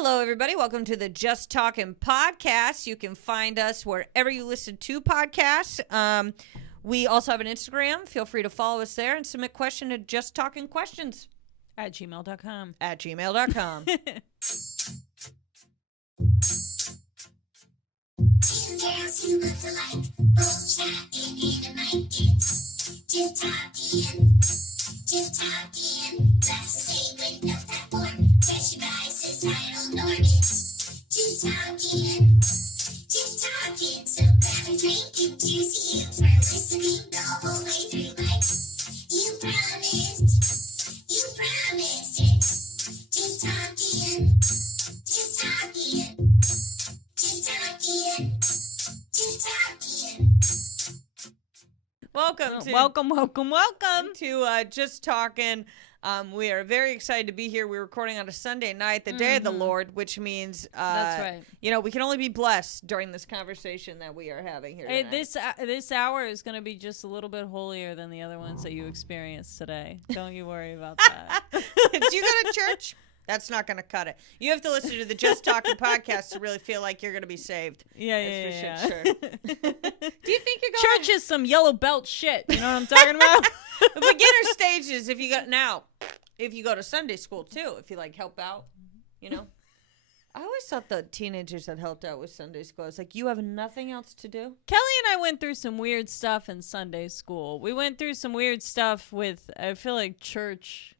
Hello, everybody. Welcome to the Just Talkin podcast. You can find us wherever you listen to podcasts. We also have an Instagram. Feel free to follow us there and submit question at justtalkingquestions at gmail.com. At gmail.com. Girls who look alike, both chatting in a mic. It's just talking. That's the segment of that form. Fresh advice is title norm. It's just talking. So grab a drink and cheers to you for listening the whole way through. Like you promised. It's just talking. Welcome to Just Talkin'. We are very excited to be here. We're recording on a Sunday night, the day of the Lord, which means that's right. We can only be blessed during this conversation that we are having here tonight. This hour is going to be just a little bit holier than the other ones that you experienced today. Don't you worry about that. Do you go to church? That's not going to cut it. You have to listen to the Just Talkin' podcast to really feel like you're going to be saved. Yeah. Sure. Do you think you're going church is some yellow belt shit? You know what I'm talking about? The beginner stages. If you go to Sunday school too, if you help out, I always thought the teenagers that helped out with Sunday school. It's like, you have nothing else to do. Kelly and I went through some weird stuff in Sunday school. We went through some weird stuff with, I feel like, church.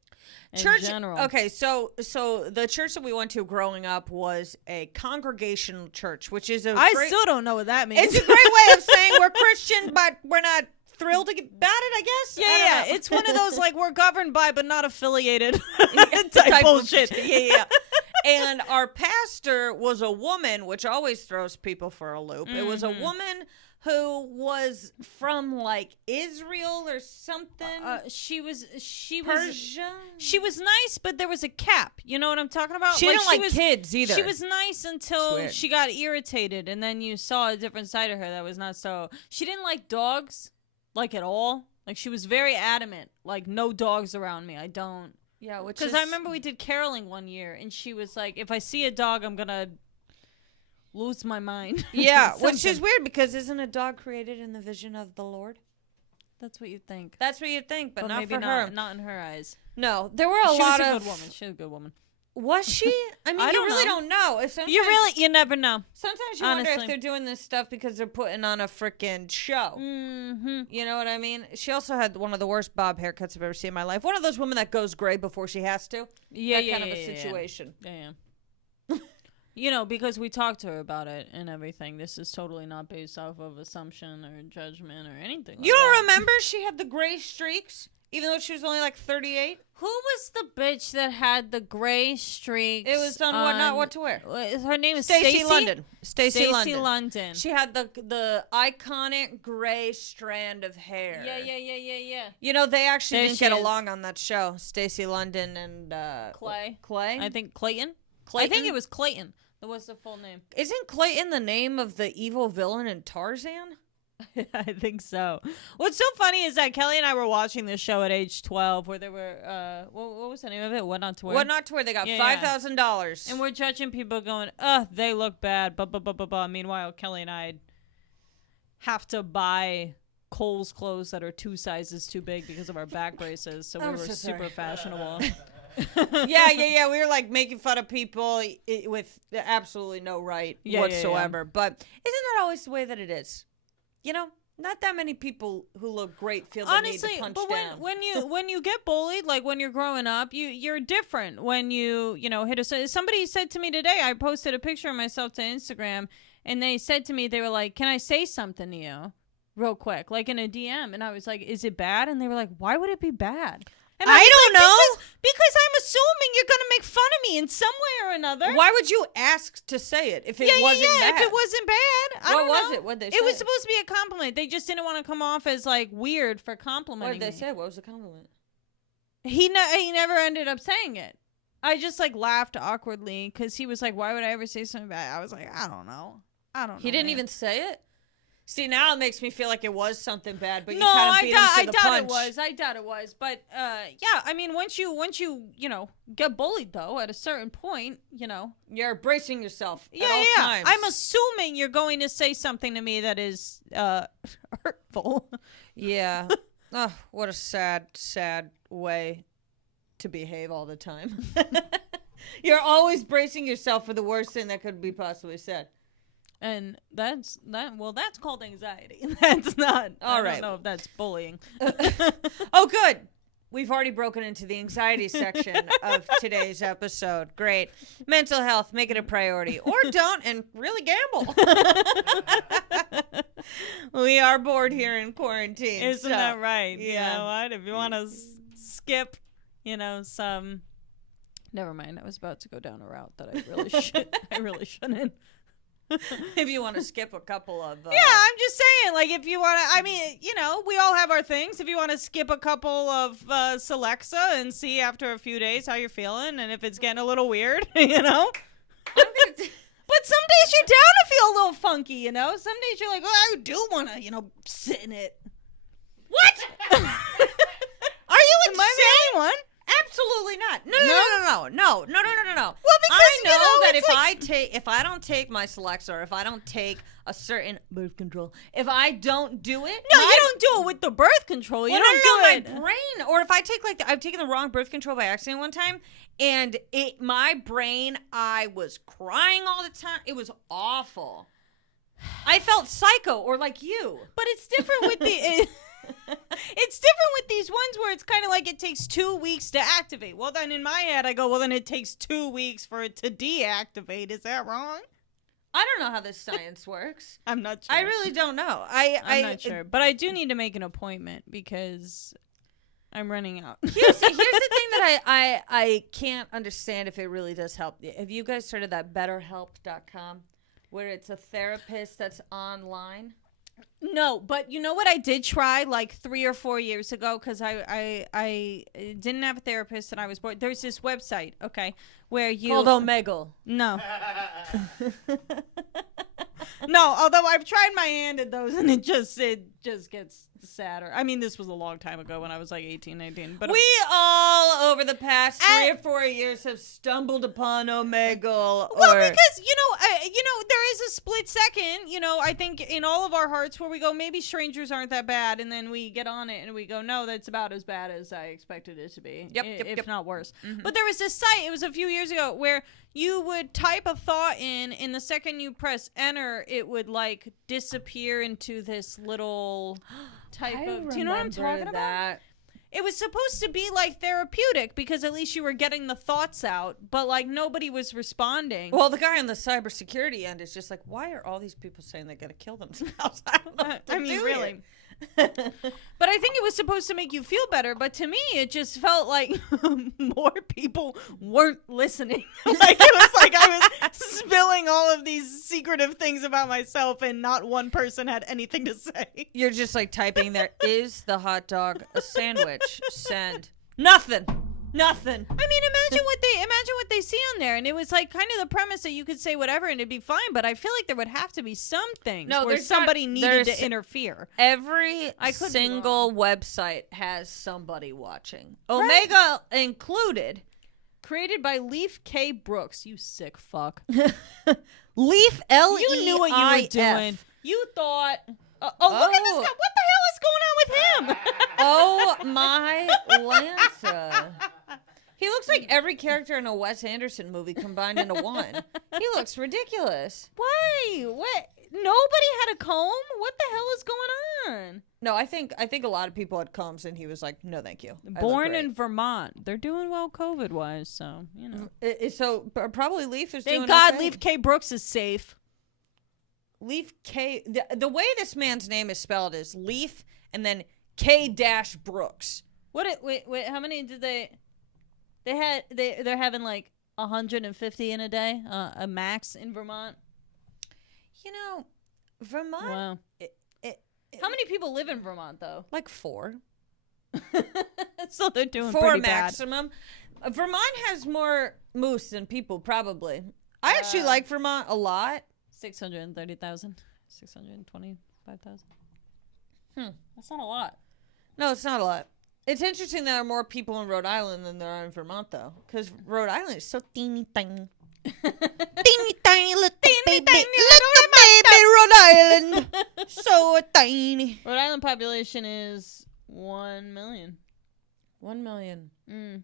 In general. Okay, so the church that we went to growing up was a congregational church, which is I still don't know what that means. It's a great way of saying we're Christian, but we're not thrilled about it, I guess. Yeah. It's one of those we're governed by but not affiliated type bullshit. Yeah. And our pastor was a woman, which always throws people for a loop. It was a woman who was from Israel or something. She was Persia. She was nice, but there was a cap. You know what I'm talking about? She didn't like kids either. She was nice until she got irritated, and then you saw a different side of her that was not so. She didn't like dogs, at all. She was very adamant, no dogs around me. I don't. Yeah, because I remember we did caroling one year, and she was like, if I see a dog, I'm gonna lose my mind. Yeah, which is weird because isn't a dog created in the vision of the Lord? That's what you think. That's what you think, but not maybe for her. Not in her eyes. No, there were a lot of. She was a good woman. She was a good woman. Was she? I mean, you really don't know. You never know. Sometimes you wonder if they're doing this stuff because they're putting on a freaking show. Mm-hmm. You know what I mean? She also had one of the worst bob haircuts I've ever seen in my life. One of those women that goes gray before she has to. Yeah, that kind of a situation. Yeah. Because we talked to her about it and everything. This is totally not based off of assumption or judgment or anything like that. You don't remember she had the gray streaks? Even though she was only 38? Who was the bitch that had the gray streaks? It was on What Not What to Wear. Her name is Stacey London. Stacey London. She had the iconic gray strand of hair. Yeah. They actually didn't get along on that show. Stacey London and Clay. I think Clayton. I think it was Clayton. That was the full name. Isn't Clayton the name of the evil villain in Tarzan? I think so. What's so funny is that Kelly and I were watching this show at age 12 where they were, what was the name of it? What Not to Wear? What Not to Wear. They got $5,000. And we're judging people going, they look bad, blah. Meanwhile, Kelly and I have to buy Kohl's clothes that are 2 sizes too big because of our back braces, so we were super fashionable. Yeah. We were making fun of people with absolutely no right whatsoever. Yeah. But isn't that always the way that it is? Not that many people who look great feel the need to punch down. when you get bullied, when you're growing up, you're different. When you hit somebody said to me today, I posted a picture of myself to Instagram, and they said to me, they were like, "Can I say something to you, real quick, in a DM?" And I was like, "Is it bad?" And they were like, "Why would it be bad?" And I don't know. Because I'm assuming you're going to make fun of me in some way or another. Why would you ask to say it if it wasn't bad? If it wasn't bad. I don't know. What was it? What'd they say? It was supposed to be a compliment. They just didn't want to come off as weird for complimenting me. What did they say? What was the compliment? He never ended up saying it. I just laughed awkwardly because he was like, "Why would I ever say something bad?" I was like, I don't know. He didn't even say it? See, now it makes me feel like it was something bad, but you No, kind of beat him to I the doubt punch. it was. I doubt it was. But yeah, I mean, once you get bullied though, at a certain point, You're bracing yourself yeah, at all yeah. times. I'm assuming you're going to say something to me that is hurtful. Yeah. Oh, what a sad, sad way to behave all the time. You're always bracing yourself for the worst thing that could be possibly said. And that's called anxiety. That's not. All I right. don't know if that's bullying. Oh, good. We've already broken into the anxiety section of today's episode. Great. Mental health, make it a priority. Or don't and really gamble. We are bored here in quarantine. Isn't so, that right? yeah. You know what? If you want to skip, some. Never mind. I was about to go down a route that I really shouldn't. If you want to skip a couple of... Yeah, I'm just saying, like, if you want to, I mean, we all have our things. If you want to skip a couple of Celexa and see after a few days how you're feeling, and if it's getting a little weird, But some days you're down to feel a little funky, Some days you're like, oh, I do want to, sit in it. What? Are you insane? Am I the only one? Absolutely not. No. Well, Well, because I know that it's if I don't take my Celexa, or if I don't take a certain birth control, if I don't do it, No, you don't do it with the birth control. You well, don't do it. My brain, or if I take I've taken the wrong birth control by accident one time, and my brain, I was crying all the time. It was awful. I felt psycho, or like you. But it's different with the. It's different with these ones where it's kind of like it takes 2 weeks to activate. Well, then in my head, I go, well, then it takes 2 weeks for it to deactivate. Is that wrong? I don't know how this science works. I'm not sure. I really don't know. I'm not sure. But I do need to make an appointment because I'm running out. Here's the thing that I can't understand if it really does help. Have you guys heard of that BetterHelp.com, where it's a therapist that's online? No, but you know what I did try like 3 or 4 years ago, because I didn't have a therapist and I was bored. There's this website, okay, where you Called Omegle. No. No, although I've tried my hand at those and it just gets sadder. I mean, this was a long time ago when I was like 18, 19. But We all, over the past 3 or 4 years, have stumbled upon Omegle. Well, because there is a split second, I think in all of our hearts where we go, maybe strangers aren't that bad, and then we get on it and we go, no, that's about as bad as I expected it to be. If not worse. Mm-hmm. But there was this site, it was a few years ago, where you would type a thought in, and the second you press enter, it would like disappear into this little type of. Do you know what I'm talking about? It was supposed to be like therapeutic because at least you were getting the thoughts out, but like nobody was responding. Well, the guy on the cybersecurity end is just like, why are all these people saying they're going to kill themselves? I don't know what to do really. here. But I think it was supposed to make you feel better. But to me, it just felt like more people weren't listening. Like it was like I was spilling all of these secretive things about myself, and not one person had anything to say. You're just like typing there, is the hot dog a sandwich? Send. Nothing. I mean, imagine what they see on there, and it was like kind of the premise that you could say whatever and it'd be fine. But I feel like there would have to be some things where somebody needed to interfere. Every single website has somebody watching, Omega included. Created by Leaf K. Brooks. You sick fuck. Leaf L. You knew what you were doing. You thought. Look at this guy. What the hell is going on with him? Oh my Lanza. He looks like every character in a Wes Anderson movie combined into one. He looks ridiculous. Why? What? Nobody had a comb? What the hell is going on? No, I think a lot of people had combs, and he was like, "No, thank you." Born in Vermont, they're doing well COVID-wise, so So probably Leaf is. Thank doing God, okay. Leaf K. Brooks is safe. Leaf K. The way this man's name is spelled is Leaf and then K dash Brooks. Wait, how many did they had? They're having like 150 in a day, a max in Vermont. Vermont. Wow. How many people live in Vermont though? Like 4. So they're doing 4 pretty maximum. Vermont has more moose than people probably. I actually like Vermont a lot. 630,000, 620. 5,000. Hmm. That's not a lot. No, it's not a lot. It's interesting there are more people in Rhode Island than there are in Vermont, though, because Rhode Island is so teeny tiny. Teeny tiny little baby, little baby Rhode Island, so tiny. Rhode Island population is 1 million. 1 million. Mm.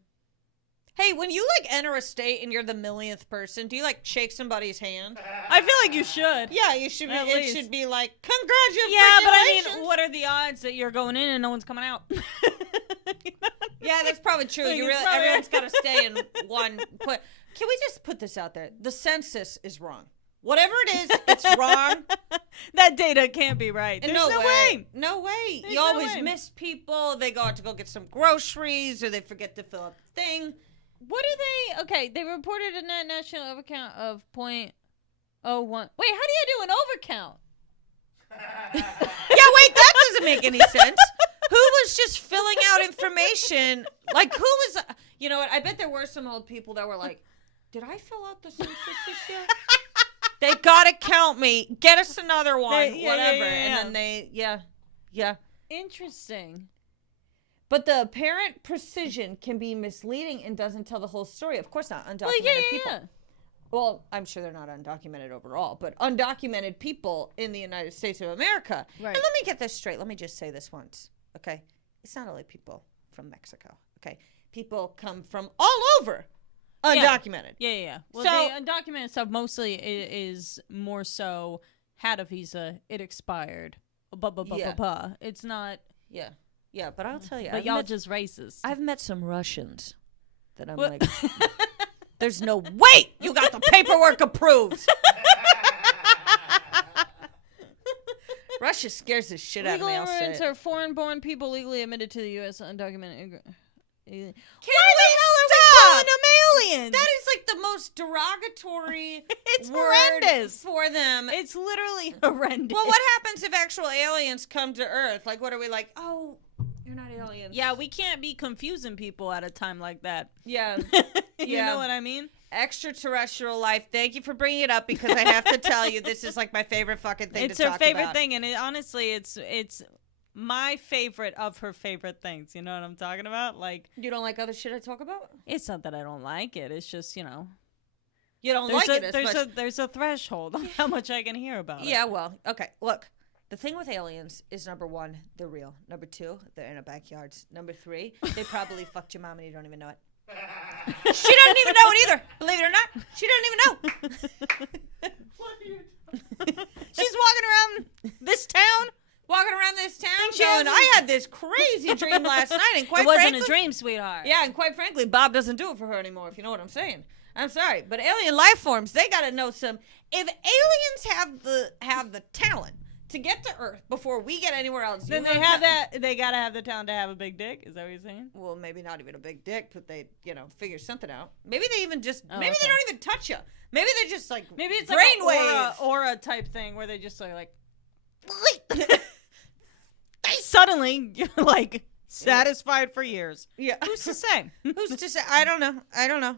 Hey, when you enter a state and you're the millionth person, do you shake somebody's hand? I feel like you should. Yeah, you should. At It least. should be like, congratulations. Yeah, but I mean, what are the odds that you're going in and no one's coming out? Yeah, that's probably true. Like, You it's really, probably- everyone's got to stay in one. Can we just put this out there? The census is wrong. Whatever it is, it's wrong. That data can't be right. There's no way. No way. There's You no always way. miss people. They go out to go get some groceries, or they forget to fill up the thing. What do they? Okay, they reported a net national overcount of 0.01. Wait, how do you do an overcount? Yeah, wait, that doesn't make any sense. Who was just filling out information? Who was? You know what? I bet there were some old people that were like, "Did I fill out the census this year? They gotta count me. Get us another one, Yeah, whatever." yeah. And then yeah. Interesting. But the apparent precision can be misleading and doesn't tell the whole story. Of course not. Undocumented Well, yeah. people. Well, I'm sure they're not undocumented overall, but undocumented people in the United States of America. Right. And let me get this straight. Let me just say this once, okay? It's not only people from Mexico, okay? People come from all over undocumented. Yeah. Well, So- the undocumented stuff mostly is more so had a visa, it expired. Yeah. It's not. Yeah, but I'll tell you. But y'all just racist. I've met some Russians that I'm What? like, there's no way you got the paperwork approved. Russia scares the shit out of Legal me. I'll say immigrants it. are foreign-born people legally admitted to the U.S. undocumented. Can Why we the hell are we stop? calling them aliens? That is the most derogatory It's word horrendous. for them. It's literally horrendous. Well, what happens if actual aliens come to Earth? What are we like? Oh, you're not aliens. Yeah, we can't be confusing people at a time like that. Yeah. You Yeah. know what I mean? Extraterrestrial life. Thank you for bringing it up because I have to tell you, this is my favorite fucking thing It's to her talk favorite about. thing, and honestly, it's my favorite of her favorite things. You know what I'm talking about? You don't like other shit I talk about? It's not that I don't like it. It's just You don't there's like it as much. there's a threshold on how much I can hear about it. Yeah, well, okay. Look, the thing with aliens is, number one, they're real. Number two, they're in our backyards. Number three, they probably fucked your mom and you don't even know it. She doesn't even know it either. Believe it or not, she doesn't even know. She's walking around this town. Walking around this town, she going, hasn't- I had this crazy dream last night, and quite It wasn't frankly, a dream, sweetheart. yeah, and quite frankly, Bob doesn't do it for her anymore. If you know what I'm saying. I'm sorry, but alien life forms, they got to know some. If aliens have the talent to get to Earth before we get anywhere else, Then you they know have ta- that. They gotta have the talent to have a big dick. Is that what you're saying? Well, maybe not even a big dick, but they, figure something out. Maybe they even just, Oh, maybe they okay. don't even touch you. Maybe they're just Maybe it's brainwave. like an aura type thing where they just are like suddenly you're satisfied for years. Yeah. Who's to say? Who's to say? I don't know.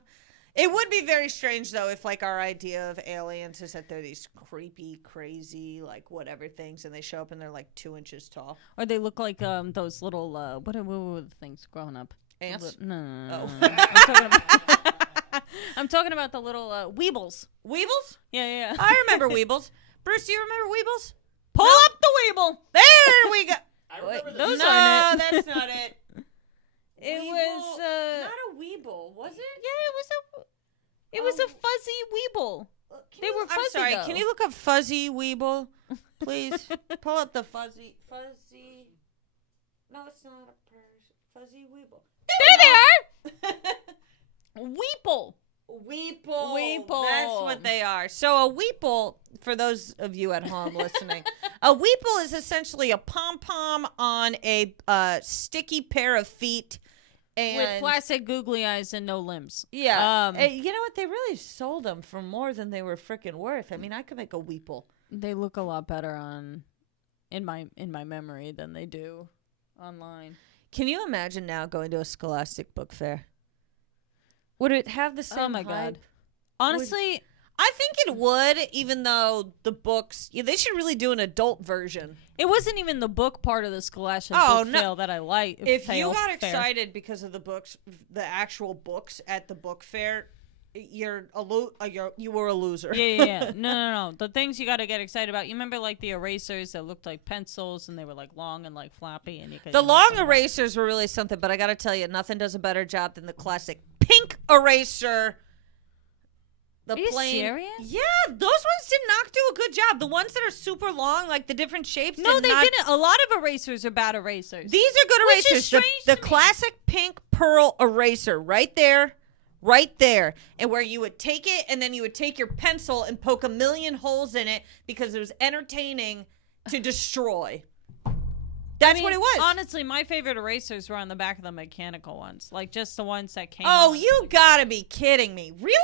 It would be very strange, though, if, our idea of aliens is that they're these creepy, crazy, whatever things, and they show up and they're, 2 inches tall. Or they look like those little what were the things growing up? Ants? No. Oh. I'm talking about the little weebles. Weebles? Yeah. I remember Weebles. Bruce, do you remember Weebles? Pull up the weeble. There we go. I remember Wait, those no, aren't it. that's not it. It Weeble- was not a Weeble, was it? it was a fuzzy weeble. They were I'm fuzzy, sorry. though. Can you look up fuzzy Weeble, please? Pull up the fuzzy. No, it's not a fuzzy Weeble. There they are. Weeple. Weeple. That's what they are. So a weeple, for those of you at home listening, a weeple is essentially a pom-pom on a sticky pair of feet. And With plastic googly eyes and no limbs. yeah. You know what? They really sold them for more than they were freaking worth. I mean, I could make a weeple. They look a lot better in my memory than they do online. Can you imagine now going to a Scholastic book fair? Would it have the same Oh my hype? god. Honestly, I think it would, even though the books, they should really do an adult version. It wasn't even the book part of the Scholastic book fail that I like. If you got excited because of the books, the actual books at the book fair, you were a loser. Yeah. No. The things you got to get excited about. You remember like the erasers that looked like pencils and they were like long and like floppy, and you could. The long erasers were really something, but I got to tell you, nothing does a better job than the classic pink eraser. Are you serious? Yeah, those ones did not do a good job. The ones that are super long, like the different shapes. No, they didn't. A lot of erasers are bad erasers. These are good Which erasers. is strange The to me. classic pink pearl eraser, right there, and where you would take it, and then you would take your pencil and poke a million holes in it because it was entertaining to destroy. That's what it was. Honestly, my favorite erasers were on the back of the mechanical ones, like just the ones that came. Oh, on. you gotta be kidding me! Really?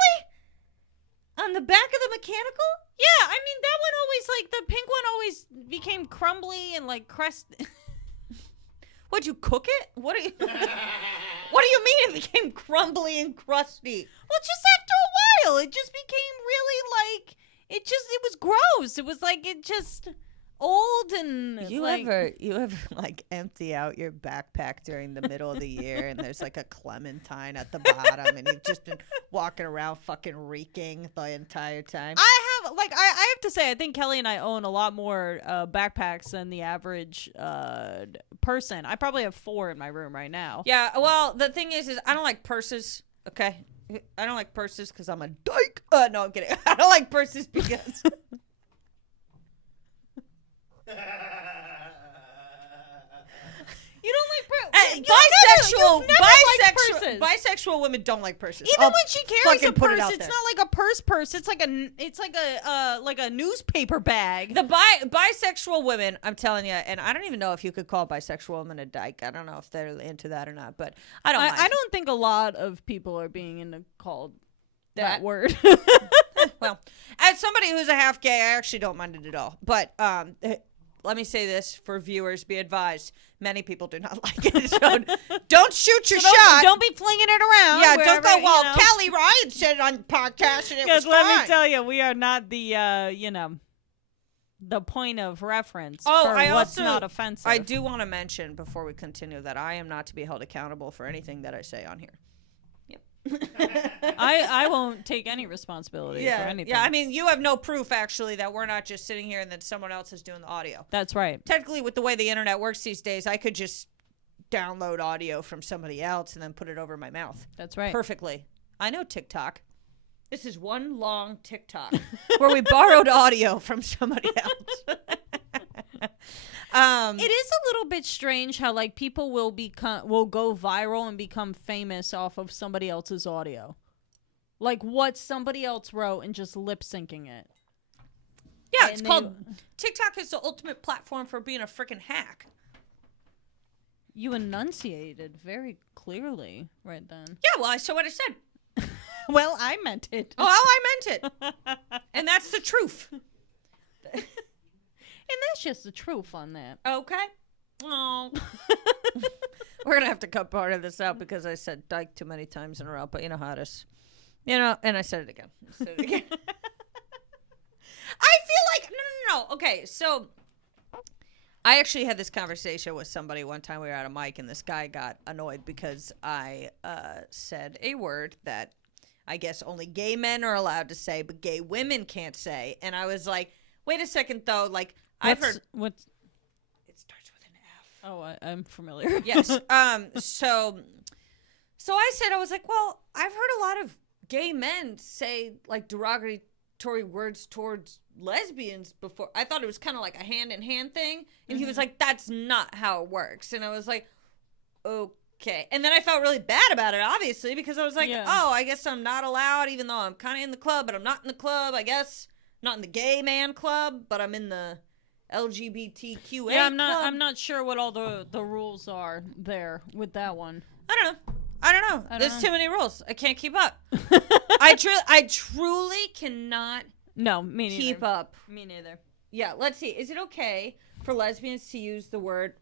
On the back of the mechanical? Yeah, I mean that one always like the pink one always became crumbly and like crust. What'd you cook it? What do you mean it became crumbly and crusty? Well, just after a while, it just became really like it was gross. It was like it just old and You like, ever like empty out your backpack during the middle of the year and there's like a clementine at the bottom and you've just been walking around fucking reeking the entire time? I have to say, I think Kelly and I own a lot more backpacks than the average person. I probably have 4 in my room right now. Yeah, well, the thing is I don't like purses, okay? I don't like purses because I'm a dyke. No, I'm kidding. I don't like purses because... You don't like purses. Bisexual women don't like purses. Even when she carries a fucking put it purse, out it's there. not like a purse. It's like a newspaper bag. The bisexual women, I'm telling you, and I don't even know if you could call bisexual women a dyke. I don't know if they're into that or not, but I don't mind. I don't think a lot of people are being into called that word. Well, as somebody who's a half gay, I actually don't mind it at all. But let me say this for viewers, be advised. Many people do not like it. So don't shoot your shot. Don't be flinging it around. Yeah, don't go, well, you know. Kelly Ryan said it on the podcast and it was Because let fine. me tell you, we are not the, the point of reference Oh, for I what's also, not offensive. I do want to mention before we continue that I am not to be held accountable for anything that I say on here. I won't take any responsibility for anything. Yeah, I mean, you have no proof, actually, that we're not just sitting here and then someone else is doing the audio. That's right. Technically, with the way the internet works these days, I could just download audio from somebody else and then put it over my mouth. That's right. Perfectly. I know TikTok. This is one long TikTok where we borrowed audio from somebody else. It is a little bit strange how like people will go viral and become famous off of somebody else's audio, like what somebody else wrote and just lip syncing it. Yeah, it's called TikTok is the ultimate platform for being a freaking hack. You enunciated very clearly right then. Yeah, well, I said what I said. Well, I meant it. Oh, I meant it. And that's the truth. And that's just the truth on that. Okay. Oh. We're going to have to cut part of this out because I said dyke too many times in a row, but you know how it is. You know, and I said it again. I feel like, no. Okay, so I actually had this conversation with somebody one time. We were at a mic, and this guy got annoyed because I said a word that I guess only gay men are allowed to say, but gay women can't say. And I was like, wait a second, though. Like, I've heard... What's... It starts with an F. Oh, I'm familiar. Yes. So I said, I was like, well, I've heard a lot of gay men say, like, derogatory words towards lesbians before. I thought it was kind of like a hand-in-hand thing. And he was like, that's not how it works. And I was like, okay. And then I felt really bad about it, obviously, because I was like, oh, I guess I'm not allowed, even though I'm kind of in the club, but I'm not in the club, I guess. Not in the gay man club, but I'm in the LGBTQA Yeah, club. I'm not sure what all the rules are there with that one. I don't know. There's too many rules. I can't keep up. I truly cannot me neither. keep up. Me neither. Yeah, let's see. Is it okay for lesbians to use the word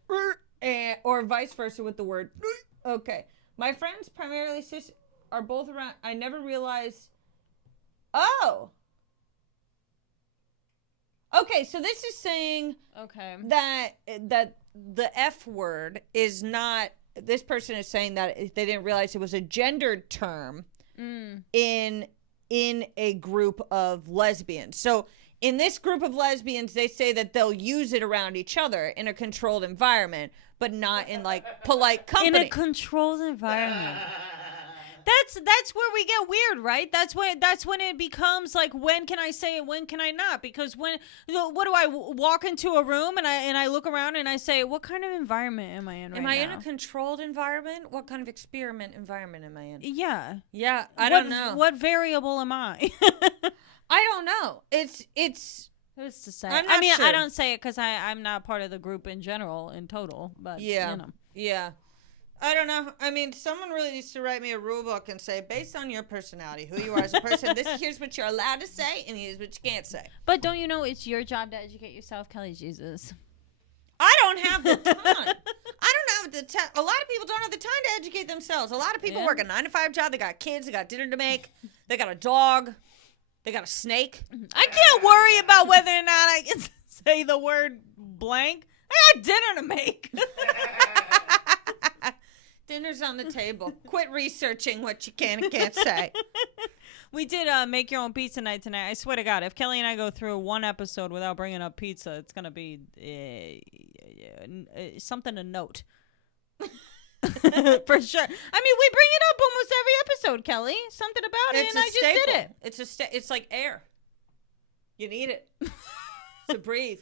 or vice versa with the word okay. My friends, primarily cis, are both around. I never realized. Oh, Okay, so this is saying Okay. that the F word is not. This person is saying that they didn't realize it was a gendered term in a group of lesbians. So in this group of lesbians, they say that they'll use it around each other in a controlled environment, but not in like polite company. In a controlled environment. That's where we get weird, right? That's when it becomes like, when can I say it, when can I not? Because when, what do I walk into a room and I look around and I say, what kind of environment am I in right Am now? I in a controlled environment? What kind of experiment environment am I in? Yeah. Yeah, I don't know. What variable am I? I don't know. It's Who's to say? I'm not sure. I don't say it because I'm not part of the group in general, in total. But yeah, you know. yeah. I don't know. I mean, someone really needs to write me a rule book and say, based on your personality, who you are as a person, here's what you're allowed to say, and here's what you can't say. But don't you know it's your job to educate yourself, Kelly Jesus? I don't have the time. I don't have the time. A lot of people don't have the time to educate themselves. A lot of people work a 9-to-5 job. They got kids. They got dinner to make. They got a dog. They got a snake. I can't worry about whether or not I can say the word blank. I got dinner to make. Dinner's on the table. Quit researching what you can and can't say. We did make your own pizza night tonight. I swear to God, if Kelly and I go through one episode without bringing up pizza, it's going to be something to note. For sure. I mean, we bring it up almost every episode, Kelly. Something about it, and I just did it. It's like air. You need it to breathe.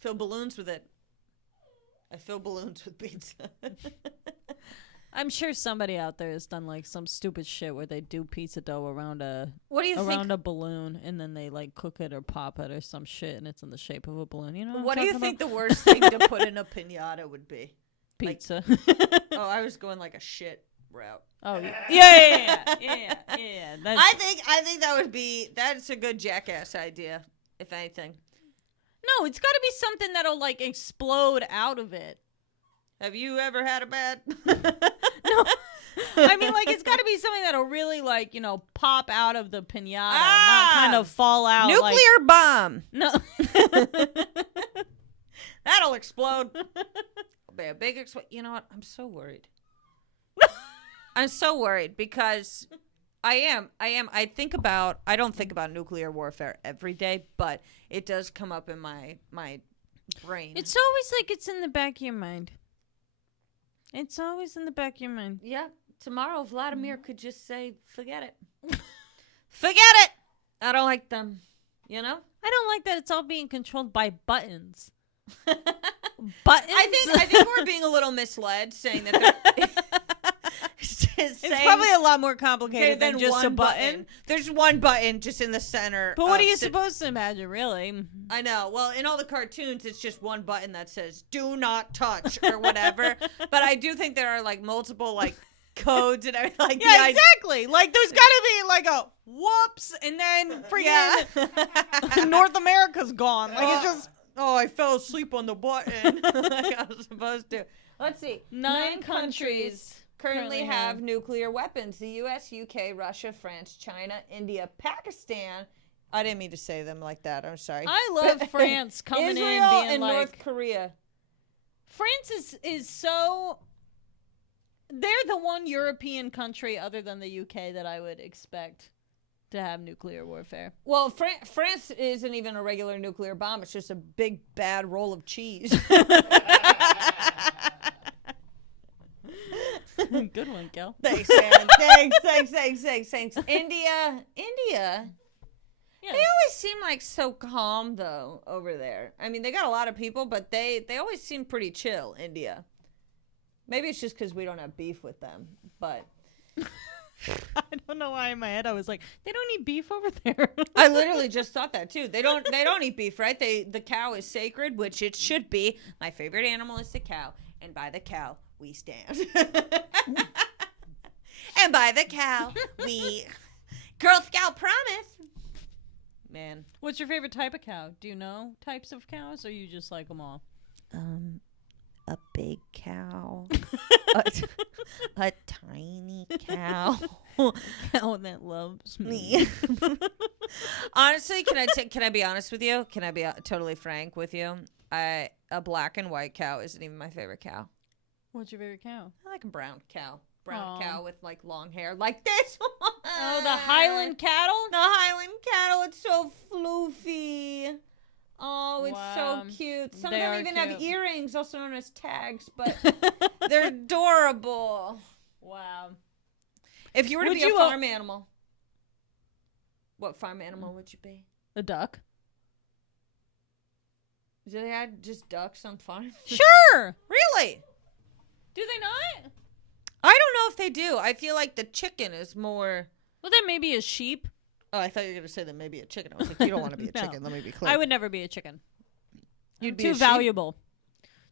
Fill balloons with it. I fill balloons with pizza. I'm sure somebody out there has done like some stupid shit where they do pizza dough around a a balloon, and then they like cook it or pop it or some shit, and it's in the shape of a balloon. You know what do you think the worst thing to put in a piñata would be? Pizza. Like, I was going like a shit route. Oh yeah. I think that's a good jackass idea, if anything. No, it's got to be something that'll like explode out of it. Have you ever had a bad? No. I mean, like, it's got to be something that'll really, like, you know, pop out of the piñata, not kind of fall out. Nuclear bomb. No. That'll explode. Be a big explosion. You know what? I'm so worried. I'm so worried because I don't think about nuclear warfare every day, but it does come up in my brain. It's always like it's in the back of your mind. It's always in the back of your mind. Yeah. Tomorrow, Vladimir could just say, forget it. Forget it. I don't like them. You know? I don't like that it's all being controlled by buttons. Buttons? I think we're being a little misled saying that it's probably a lot more complicated than just a button. There's one button just in the center. But what are you supposed to imagine, really? I know. Well, in all the cartoons, it's just one button that says "Do not touch" or whatever. But I do think there are like multiple like codes and everything. Like, yeah, exactly. Like there's got to be like a whoops, and then freaking North America's gone. Like it's just. Oh, I fell asleep on the button like I was supposed to. Let's see. 9 countries currently have nuclear weapons. The U.S., U.K., Russia, France, China, India, Pakistan. I didn't mean to say them like that. I'm sorry. I love France coming Israel in being and like... North Korea. France is so... They're the one European country other than the U.K. that I would expect to have nuclear warfare. Well, France isn't even a regular nuclear bomb. It's just a big, bad roll of cheese. Good one, Kel. Thanks, man. Thanks. India. Yeah. They always seem like so calm, though, over there. I mean, they got a lot of people, but they always seem pretty chill, India. Maybe it's just because we don't have beef with them, but... I don't know why in my head I was like, they don't eat beef over there. I literally just thought that too. They don't eat beef, right? The cow is sacred, which it should be. My favorite animal is the cow, and by the cow we stand. And by the cow we Girl Scout promise. Man, what's your favorite type of cow? Do you know types of cows, or you just like them all? A big cow, a tiny cow. Cow that loves me. Me. Honestly, can I be honest with you? Can I be totally frank with you? A black and white cow isn't even my favorite cow. What's your favorite cow? I like a brown cow. Brown Aw. cow with like long hair like this. Oh, the Highland cattle? The Highland cattle. It's so floofy. Oh, it's Wow. so cute. Some They of them are even have cute. earrings, also known as tags, but they're adorable. Wow. If you were to Would be a you, farm animal, what farm animal would you be? A duck? Do they have just ducks on farms? Sure. Really? Do they not? I don't know if they do. I feel like the chicken is more. Well, then maybe a sheep. Oh, I thought you were going to say that maybe a chicken. I was like, you don't want to be a No. chicken. Let me be clear. I would never be a chicken. You'd I'm be too a sheep? valuable.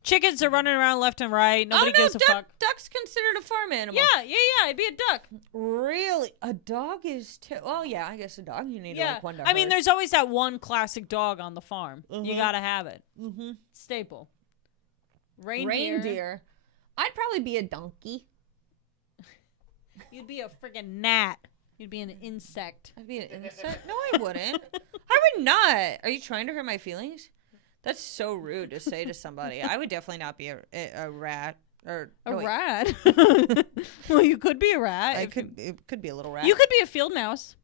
Chickens are running around left and right. Nobody gives a fuck. Duck's considered a farm animal. Yeah. I'd be a duck. Really? A dog is too. Oh, yeah, I guess a dog. You need Yeah. like one dog. I mean, there's always that one classic dog on the farm. You Mhm. gotta have it. Mm-hmm. Staple. Reindeer. I'd probably be a donkey. You'd be a friggin' gnat. You'd be an insect. I'd be an insect. No, I wouldn't. I would not. Are you trying to hurt my feelings? That's so rude to say to somebody. I would definitely not be a rat. Or A no, wait. rat. Well, you could be a rat. It could be a little rat. You could be a field mouse.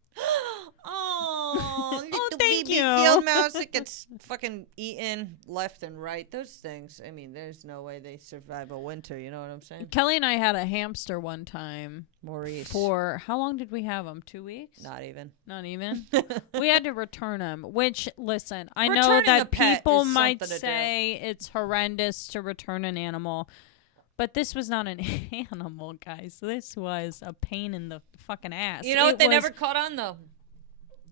Oh, little thank baby you. field mouse that gets fucking eaten left and right. Those things. I mean, there's no way they survive a winter. You know what I'm saying? Kelly and I had a hamster one time. Maurice. For how long did we have him? 2 weeks? Not even. Not even. We had to return him. Which, listen, I know Returning a that pet people is might something to do. say it's horrendous to return an animal, but this was not an animal, guys. This was a pain in the fucking ass. You know what It they was- never caught on though?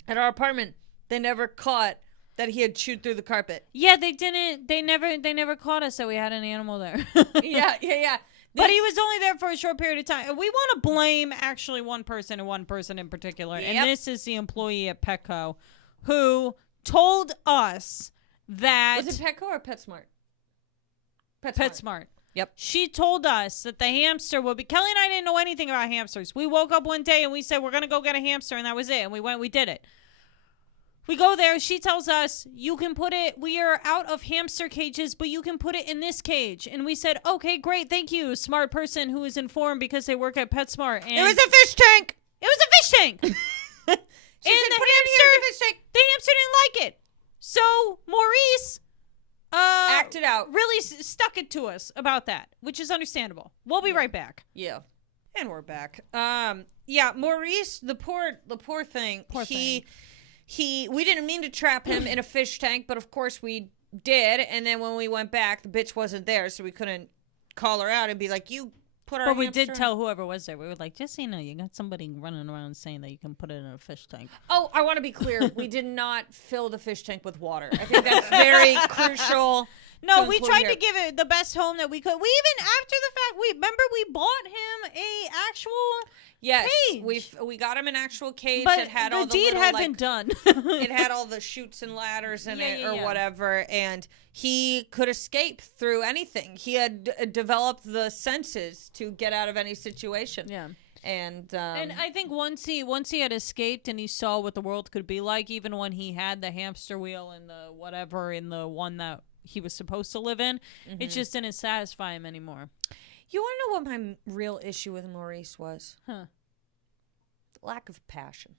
At our apartment, they never caught that he had chewed through the carpet. Yeah, they didn't. They never caught us that we had an animal there. yeah. But he was only there for a short period of time. And we want to blame actually one person and one person in particular. Yep. And this is the employee at Petco who told us that Was it Petco or PetSmart? PetSmart. Yep. She told us that the hamster would be. Kelly and I didn't know anything about hamsters. We woke up one day and we said, we're going to go get a hamster. And that was it. And we did it. We go there. She tells us, you can put it, we are out of hamster cages, but you can put it in this cage. And we said, okay, great. Thank you. Smart person who is informed because they work at PetSmart. And It was a fish tank. It was a fish tank. She And said, the "Put it in here, it's a fish tank." The hamster didn't like it. So Maurice Acted out. really stuck it to us about that, which is understandable. We'll be right back. Yeah. And we're back. Yeah, Maurice, the poor thing. We didn't mean to trap him in a fish tank, but of course we did. And then when we went back, the bitch wasn't there, so we couldn't call her out and be like, "You put our." But we hamster did in-" tell whoever was there. We were like, just so you know, you got somebody running around saying that you can put it in a fish tank. Oh, I want to be clear. We did not fill the fish tank with water. I think that's very crucial. No, to we include tried here. to give it the best home that we could. We even, after the fact, we bought him a actual Yes, cage. we got him an actual cage But that had the all the deed little, had like, been done. it had all the chutes and ladders in it or Yeah. whatever, and he could escape through anything. He had developed the senses to get out of any situation. Yeah. And I think once he had escaped and he saw what the world could be like, even when he had the hamster wheel and the whatever in the one that he was supposed to live in, it just didn't satisfy him anymore. you want to know what my real issue with Maurice was? Huh. Lack of passion.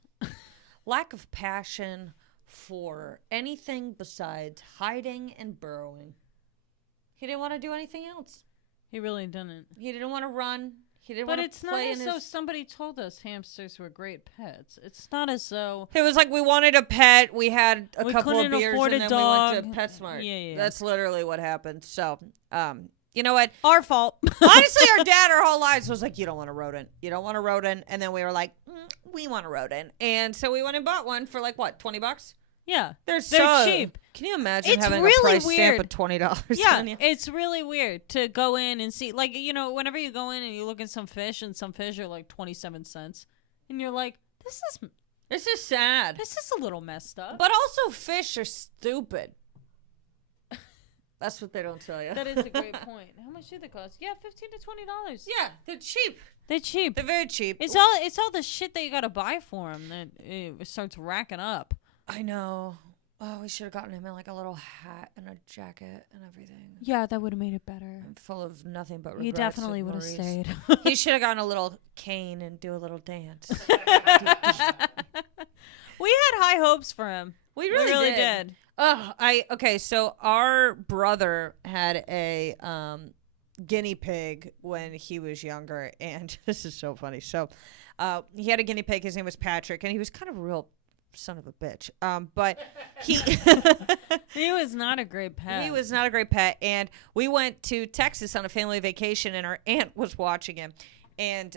Lack of passion for anything besides hiding and burrowing. He didn't want to do anything else. He really didn't. He didn't want to run. He didn't But want it's to not play as in though his... somebody told us hamsters were great pets. It's not as though It was like we wanted a pet. We had a We couple of couldn't beers, afford and a then we dog. went to PetSmart. Yeah. That's literally what happened. So, you know what? our fault. Honestly, our dad our whole lives was like, "You don't want a rodent. You don't want a rodent." And then we were like, "We want a rodent." And so we went and bought one for like what, $20? Yeah. They're They're cheap. Can you imagine It's having really a price stamp weird. of $20? Yeah, on you? it's really weird to go in and see, like, you know, whenever you go in and you look at some fish and some fish are like 27 cents and you're like, this It's sad. is a little messed up. But also, fish are stupid. That's what they don't tell you. That is a great point. How much do they cost? Yeah, $15 to $20. Yeah, they're cheap. They're cheap. They're very cheap. It's all the shit that you gotta buy for them that it starts racking up. I know. Oh, we should have gotten him in like a little hat and a jacket and everything. Yeah, that would have made it better. I'm full of nothing but regrets. He definitely of would have Maurice. stayed. He should have gotten a little cane and do a little dance. We had high hopes for him. We really did. Oh, okay. So our brother had a guinea pig when he was younger, and this is so funny. So he had a guinea pig. His name was Patrick, and he was kind of a real son of a bitch. But He was not a great pet. he was not a great pet. And we went to Texas on a family vacation, and our aunt was watching him. And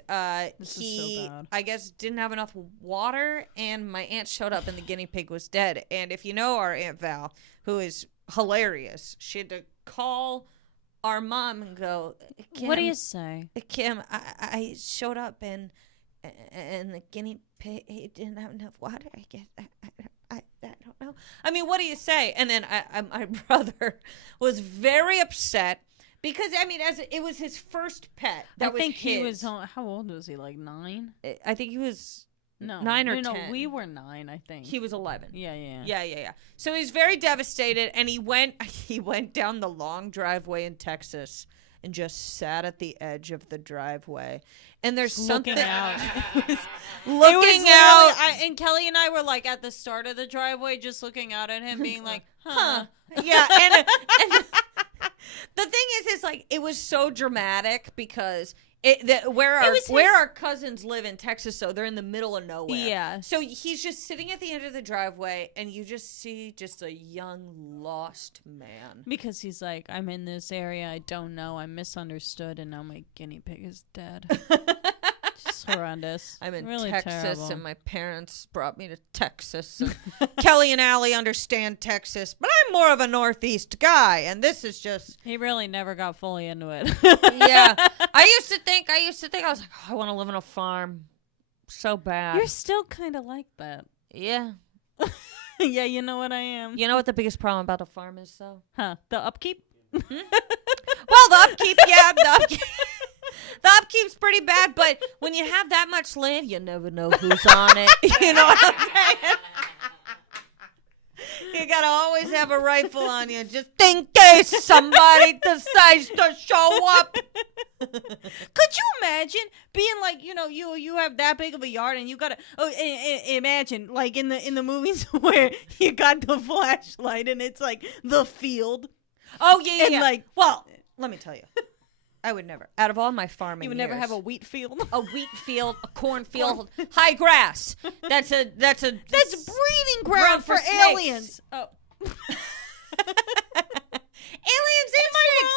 This is he, so bad. I guess, didn't have enough water, and my aunt showed up, and the guinea pig was dead. And if you know our Aunt Val, who is hilarious, she had to call our mom and go, Kim, What do you say? Kim, I showed up, and the guinea pig, he didn't have enough water. I guess I don't know. I mean, what do you say? And then my brother was very upset. Because, I mean, as it was his first pet. I think he was, how old was he? Like 9? I think he was No. 9 or 10. No, we were 9, I think. He was 11. Yeah. Yeah. So he's very devastated, and he went down the long driveway in Texas and just sat at the edge of the driveway. And there's something Looking out. looking out. And Kelly and I were like at the start of the driveway, just looking out at him, being like, huh. Yeah, and the thing is like it was so dramatic because where our cousins live in Texas, so they're in the middle of nowhere. Yeah. So he's just sitting at the end of the driveway, and you just see just a young lost man. Because he's like, I'm in this area, I don't know, I'm misunderstood, and now my guinea pig is dead. Just horrendous. I'm in really Texas, terrible. and my parents brought me to Texas. And Kelly and Allie understand Texas, but I'm more of a Northeast guy, and this is just. He really never got fully into it. Yeah, I used to think I was like, oh, I want to live on a farm, so bad. You're still kind of like that. Yeah. Yeah, you know what I am. You know what the biggest problem about a farm is, though? Huh? The upkeep? Well, the upkeep, yeah, the upkeep's pretty bad, but when you have that much land, you never know who's on it. You know what I'm saying? You gotta always have a rifle on you, just in case somebody decides to show up. Could you imagine being like, you have that big of a yard and you gotta imagine like in the movies where you got the flashlight and it's like the field. Oh yeah, And, yeah. like, well, let me tell you, I would never. Out of all my farming, You would years, never have a wheat field. a wheat field, a cornfield, high grass. That's That's breeding ground for snakes. aliens. Oh. Aliens and snakes.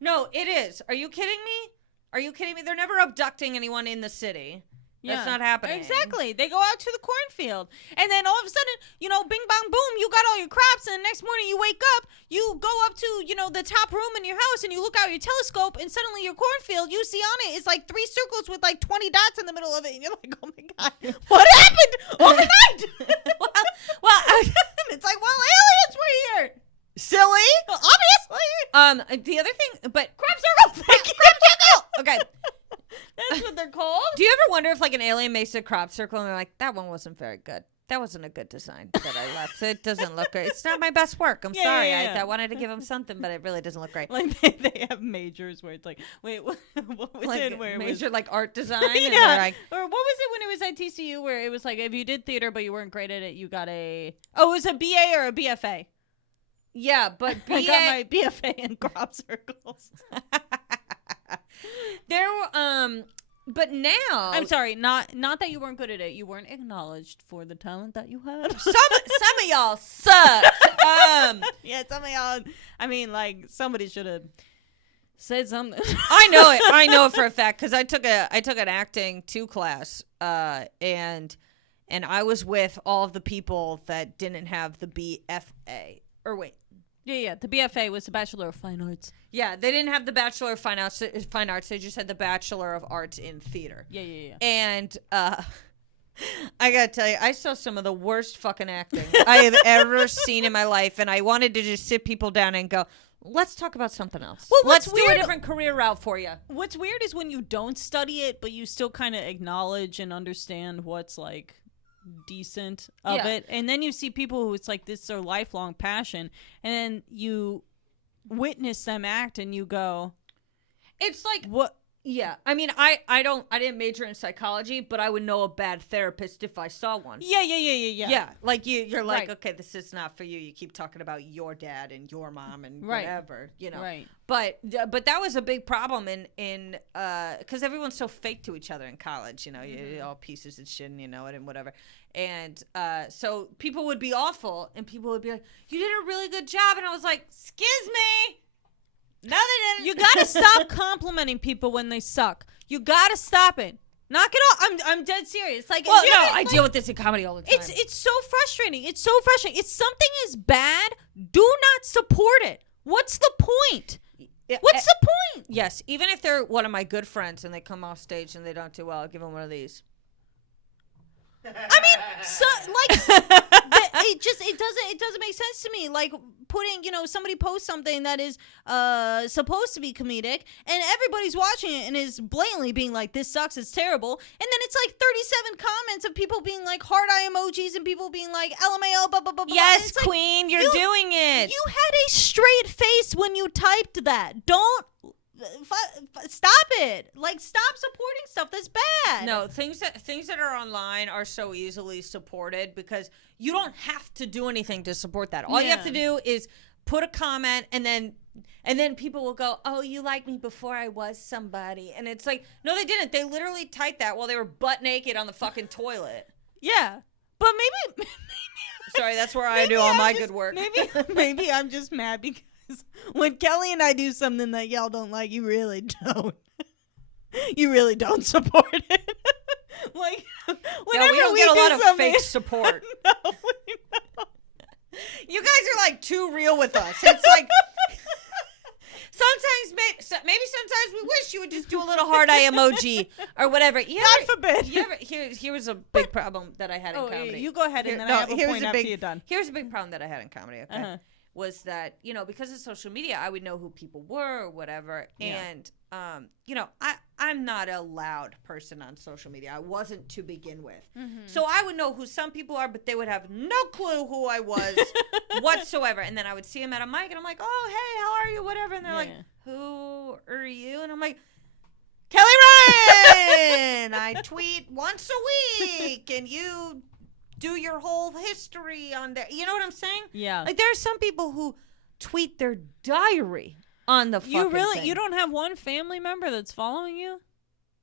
No, it is. Are you kidding me? Are you kidding me? They're never abducting anyone in the city. That's not happening. Exactly. They go out to the cornfield. And then all of a sudden, bing, bang, boom, you got all your crops. And the next morning you wake up, you go up to, the top room in your house and you look out your telescope and suddenly your cornfield, you see on it is like 3 circles with like 20 dots in the middle of it. And you're like, oh my God, what happened overnight? Well, It's like, well, aliens were here. silly. Obviously. The other thing, but crop circle. Crop circle. Okay. That's what they're called. Do you ever wonder if like an alien makes a crop circle and they're like, that one wasn't very good. That wasn't a good design that I left. It doesn't look great. It's not my best work. I'm sorry. yeah. I wanted to give them something, but it really doesn't look great. Like they have majors where it's like, wait, what was Like it? Where it was major like art design. And yeah. they're like, Or what was it when it was at TCU where it was like if you did theater but you weren't great at it, you got it was a BA or a BFA. yeah, but I got my BFA in crop circles. but now I'm sorry, not that you weren't good at it. You weren't acknowledged for the talent that you had. some of y'all suck. Yeah, some of y'all. I mean, like somebody should have said something. I know it. I know it for a fact because I took an acting 2 class, and I was with all of the people that didn't have the BFA. Or wait. Yeah. The BFA was the Bachelor of Fine Arts. Yeah, they didn't have the Bachelor of Fine Arts. They just had the Bachelor of Arts in Theater. Yeah. And I gotta tell you, I saw some of the worst fucking acting I have ever seen in my life, and I wanted to just sit people down and go, let's talk about something else. Well, let's what's do a weird- different career route for you. What's weird is when you don't study it, but you still kind of acknowledge and understand what's like decent of Yeah. it, and then you see people who it's like this is their lifelong passion, and then you witness them act, and you go, It's like, "What?" yeah. I mean, I didn't major in psychology, but I would know a bad therapist if I saw one. Yeah. Yeah, like you're like, Right. okay, this is not for you. You keep talking about your dad and your mom and Right. whatever, you know. Right. But that was a big problem in because everyone's so fake to each other in college, you know, you're all pieces of shit and you know it and whatever. And so people would be awful and people would be like, you did a really good job, and I was like, excuse me. No, they didn't. You gotta stop complimenting people when they suck. You gotta stop it. Knock it off. I'm dead serious. Like, Well, you no, know, I like, deal with this in comedy all the time. It's so frustrating. It's so frustrating. If something is bad, do not support it. What's the point? What's the point? Yes, even if they're one of my good friends and they come off stage and they don't do well, I'll give them one of these. I mean, so, like, it doesn't make sense to me. Like putting, somebody posts something that is supposed to be comedic, and everybody's watching it and is blatantly being like, "This sucks, it's terrible," and then it's like 37 comments of people being like heart eye emojis and people being like LMAO, blah blah blah. Yes, It's like, queen, you're doing it. you had a straight face when you typed that. Don't. Stop it. Like, stop supporting stuff that's bad. No, things that are online are so easily supported because you don't have to do anything to support that. All you have to do is put a comment and then people will go, "Oh, you liked me before I was somebody." And it's like, no, they didn't. They literally typed that while they were butt naked on the fucking toilet. Yeah. But maybe Sorry, that's where I do all my good work. Maybe I'm just mad because when Kelly and I do something that y'all don't like, you really don't. You really don't support it. Like, whenever we don't get a lot of something- fake support. No, we don't. You guys are like too real with us. It's like sometimes maybe sometimes we wish you would just do a little heart eye emoji or whatever. God forbid. Here was a big problem that I had in Oh, comedy. you go ahead and then I have a point after you're done. Here's a big problem that I had in comedy. Okay, was that because of social media, I would know who people were or whatever, and I'm not a loud person on social media. I wasn't to begin with, so I would know who some people are, but they would have no clue who I was whatsoever. And then I would see them at a mic, and I'm like, "Oh, hey, how are you?" Whatever, and they're like, "Who are you?" And I'm like, "Kelly Ryan. I tweet once a week, and you do your whole history on there." You know what I'm saying? Yeah. Like there are some people who tweet their diary on the fucking thing. You don't have one family member that's following you?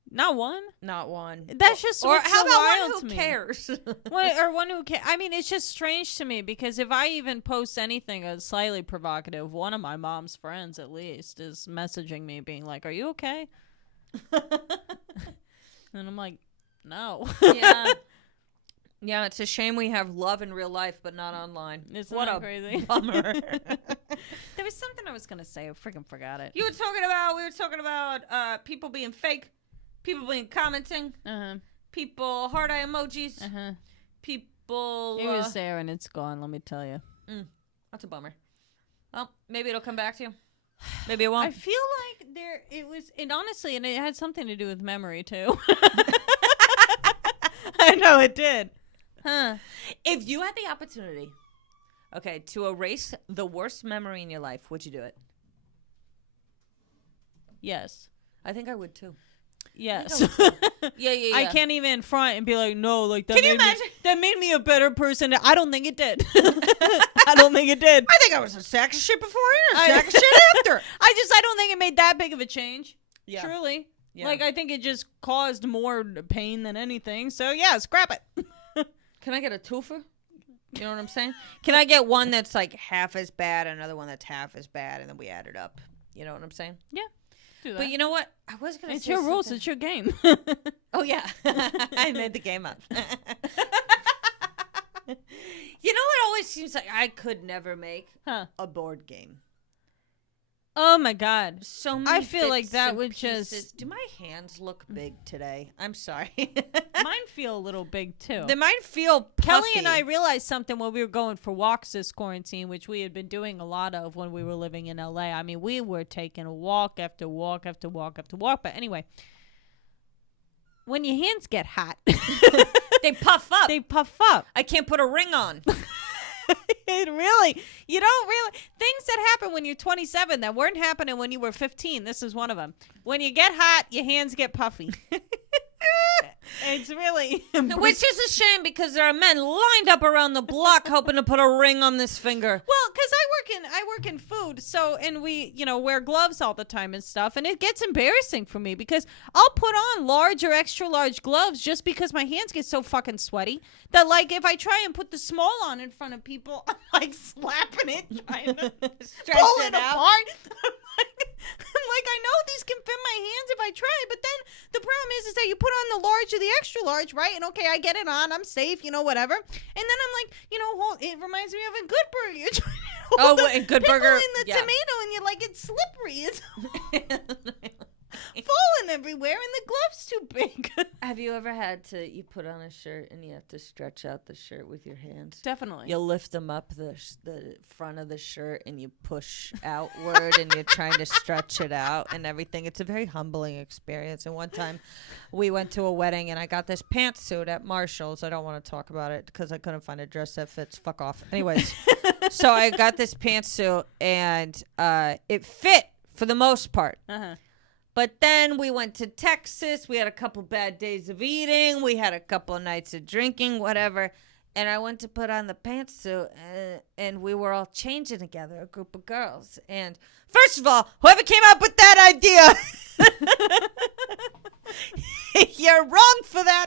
Not one? Not one. That's just or what's how so about wild one to who me. cares? Or one who cares. I mean, it's just strange to me because if I even post anything that's slightly provocative, one of my mom's friends at least is messaging me being like, "Are you okay?" And I'm like, "No." Yeah. Yeah, it's a shame we have love in real life, but not online. Isn't what that a crazy? bummer. There was something I was going to say. I freaking forgot it. We were talking about people being fake, people being commenting, people heart eye emojis, people. It was there and it's gone, let me tell you. That's a bummer. Well, maybe it'll come back to you. Maybe it won't. I feel like it honestly, and it had something to do with memory too. I know it did. Huh. If you had the opportunity, to erase the worst memory in your life, would you do it? Yes. I think I would too. Yes. Yeah. I can't even front and be like, no, like that. Can you made me- imagine? that made me a better person. I don't think it did. I don't think it did. I think I was a sack of shit before and a sack of shit after. I don't think it made that big of a change. Yeah. Truly. Yeah. Like, I think it just caused more pain than anything. So, yeah, scrap it. Can I get a twofer? You know what I'm saying? Can I get one that's like half as bad, another one that's half as bad, and then we add it up? You know what I'm saying? Yeah. Do that. But you know what? I was going to say it's your rules. something. It's your game. Oh, yeah. I made the game up. You know what always seems like I could never make? Huh. A board game. Oh my God. So many I feel like bits that and would pieces. just. Do my hands look big today? I'm sorry. Mine feel a little big too. They might feel puffy. Kelly and I realized something when we were going for walks this quarantine, which we had been doing a lot of when we were living in LA. I mean, we were taking a walk after walk after walk after walk. But anyway, when your hands get hot, They puff up. they puff up. I can't put a ring on. It really, you don't really, things that happen when you're 27 that weren't happening when you were 15. This is one of them. When you get hot, your hands get puffy. It's really, Which is a shame because there are men lined up around the block hoping to put a ring on this finger. well, because I work in food, so, and we, wear gloves all the time and stuff, and it gets embarrassing for me because I'll put on large or extra large gloves just because my hands get so fucking sweaty that, like, if I try and put the small on in front of people, I'm like slapping it, trying to Stretch pull it it out. apart. I'm like, I know these can fit my hands if I try, but then the problem is that you put on the large or the extra large, right? And okay, I get it on, I'm safe, whatever. And then I'm like, it reminds me of a good burger. You're trying to hold Oh, a Good pickle Burger, in the yeah. tomato, and you're like, it's slippery. It's falling everywhere, and the glove's too big. Have you ever had to, you put on a shirt and you have to stretch out the shirt with your hands? Definitely. You lift them up the front of the shirt and you push outward and you're trying to stretch it out and everything. It's a very humbling experience. And one time we went to a wedding and I got this pantsuit at Marshall's. I don't want to talk about it because I couldn't find a dress that fits. Fuck off. Anyways, so I got this pantsuit and it fit for the most part. Uh-huh. But then we went to Texas. We had a couple bad days of eating. We had a couple of nights of drinking, whatever. And I went to put on the pantsuit, and we were all changing together, a group of girls. And first of all, whoever came up with that idea, you're wrong for that.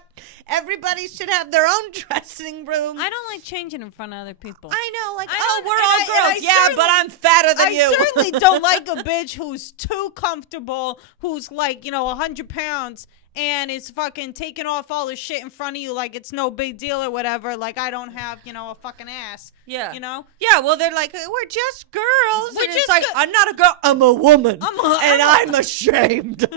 Everybody should have their own dressing room. I don't like changing in front of other people. I know, like, I oh, don't- we're and all I- and I girls. Yeah, but certainly- I'm fatter than you. I certainly don't like a bitch who's too comfortable, who's like, 100 pounds, and is fucking taking off all the shit in front of you like it's no big deal or whatever. Like I don't have, a fucking ass. Yeah. Yeah, well, they're like, we're just girls. We're And it's just like, go- I'm not a girl. I'm a woman. I'm I'm ashamed.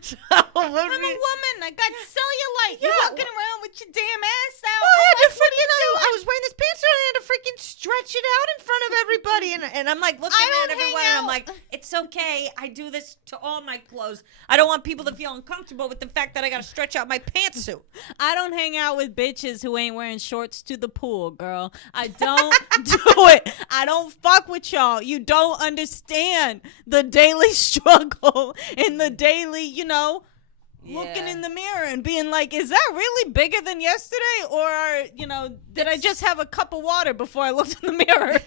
So I'm a woman. I got cellulite. You're Yeah, walking around with your damn ass out. I was wearing this pantsuit and I had to freaking stretch it out in front of everybody. And I'm like looking I at don't everyone hang and I'm out. like, it's okay. I do this to all my clothes. I don't want people to feel uncomfortable with the fact that I got to stretch out my pantsuit. I don't hang out with bitches who ain't wearing shorts to the pool, girl. I don't do it. I don't fuck with y'all. You don't understand the daily struggle and the daily, looking Yeah. in the mirror and being like, is that really bigger than yesterday? Or, did I just have a cup of water before I looked in the mirror?